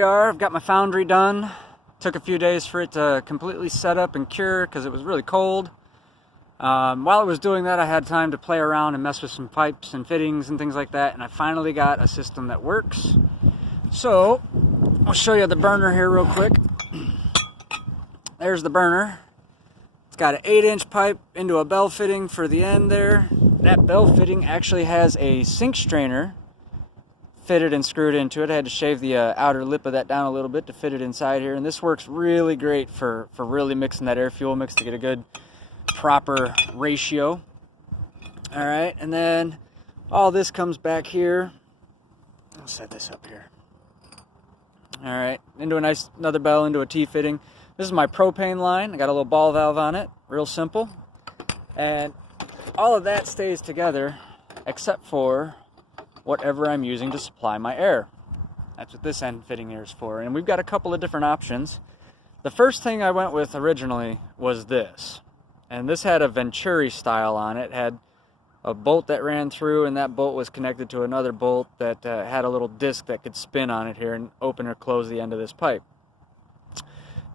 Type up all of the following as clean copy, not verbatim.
we are. I've got my foundry done. Took a few days for it to completely set up and cure because it was really cold. While I was doing that, I had time to play around and mess with some pipes and fittings and things like that, and I finally got a system that works. So I'll show you the burner here real quick. There's the burner. It's got an 8-inch pipe into a bell fitting for the end there. That bell fitting actually has a sink strainer fitted and screwed into it. I had to shave the outer lip of that down a little bit to fit it inside here, and this works really great for really mixing that air fuel mix to get a good proper ratio. All right, and then all this comes back here. I'll set this up here. All right, into a nice another bell into a T-fitting. This is my propane line. I got a little ball valve on it, real simple, and all of that stays together except for whatever I'm using to supply my air. That's what this end fitting here is for, and we've got a couple of different options. The first thing I went with originally was this, and this had a Venturi style on it. It had a bolt that ran through, and that bolt was connected to another bolt that had a little disc that could spin on it here and open or close the end of this pipe.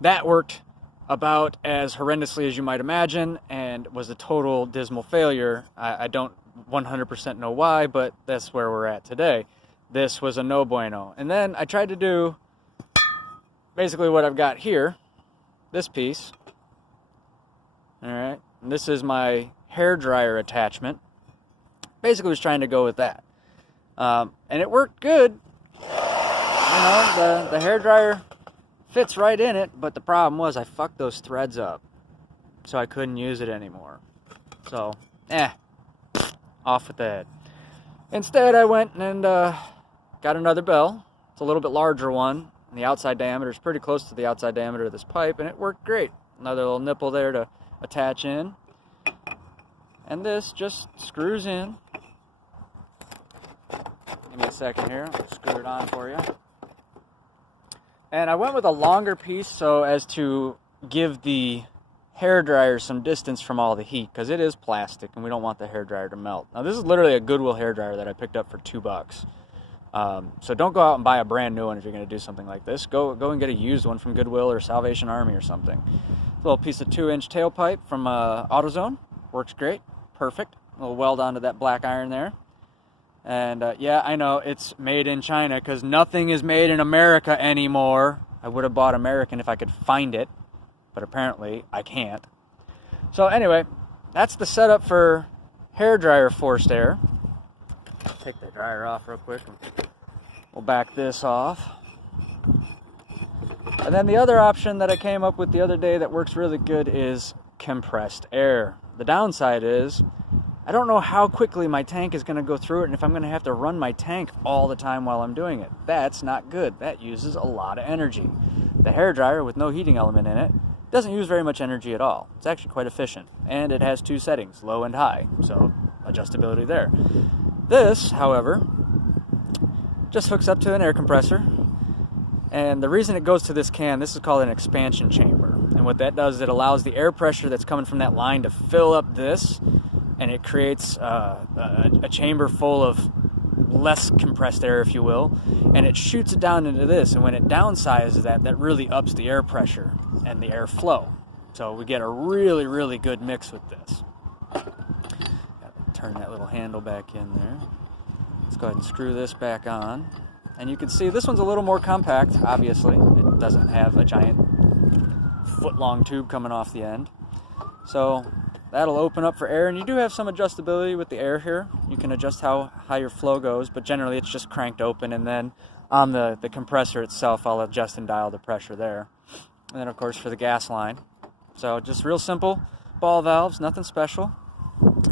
That worked about as horrendously as you might imagine and was a total dismal failure. I don't 100% know why, but that's where we're at today. This was a no bueno. And then I tried to do basically what I've got here, this piece. All right, and this is my hair dryer attachment. Basically was trying to go with that. And it worked good. You know, the hair dryer fits right in it, but the problem was I fucked those threads up, so I couldn't use it anymore. So, off with that. Instead, I went and got another bell. It's a little bit larger one, and the outside diameter is pretty close to the outside diameter of this pipe, and it worked great. Another little nipple there to attach in, and this just screws in. Give me a second here. I'll screw it on for you. And I went with a longer piece so as to give the hair dryer some distance from all the heat, because it is plastic and we don't want the hair dryer to melt. Now this is literally a Goodwill hair dryer that I picked up for $2. So don't go out and buy a brand new one if you're going to do something like this. Go and get a used one from Goodwill or Salvation Army or something. A little piece of 2-inch tailpipe from AutoZone. Works great. Perfect. A little weld onto that black iron there. And yeah, I know it's made in China because nothing is made in America anymore. I would have bought American if I could find it, but apparently I can't. So anyway, that's the setup for hair dryer forced air. Take the dryer off real quick. We'll back this off. And then the other option that I came up with the other day that works really good is compressed air. The downside is I don't know how quickly my tank is going to go through it and if I'm going to have to run my tank all the time while I'm doing it. That's not good. That uses a lot of energy. The hair dryer with no heating element in it doesn't use very much energy at all. It's actually quite efficient. And it has 2 settings, low and high, so adjustability there. This, however, just hooks up to an air compressor. And the reason it goes to this can, this is called an expansion chamber. And what that does is it allows the air pressure that's coming from that line to fill up this, and it creates a chamber full of less compressed air, if you will, and it shoots it down into this, and when it downsizes that really ups the air pressure and the air flow. So we get a really, really good mix with this. Turn that little handle back in there. Let's go ahead and screw this back on. And you can see this one's a little more compact, obviously. It doesn't have a giant foot-long tube coming off the end. So that'll open up for air, and you do have some adjustability with the air here. You can adjust how high your flow goes, but generally it's just cranked open, and then on the compressor itself, I'll adjust and dial the pressure there. And then, of course, for the gas line. So just real simple ball valves, nothing special.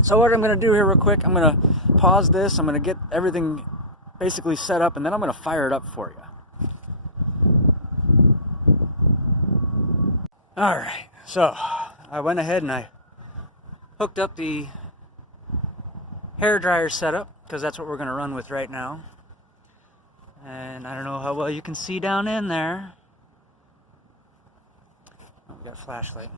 So what I'm going to do here real quick, I'm going to pause this, I'm going to get everything basically set up, and then I'm going to fire it up for you. All right, so I went ahead and I hooked up the hair dryer setup because that's what we're going to run with right now. And I don't know how well you can see down in there. Oh, we got a flashlight.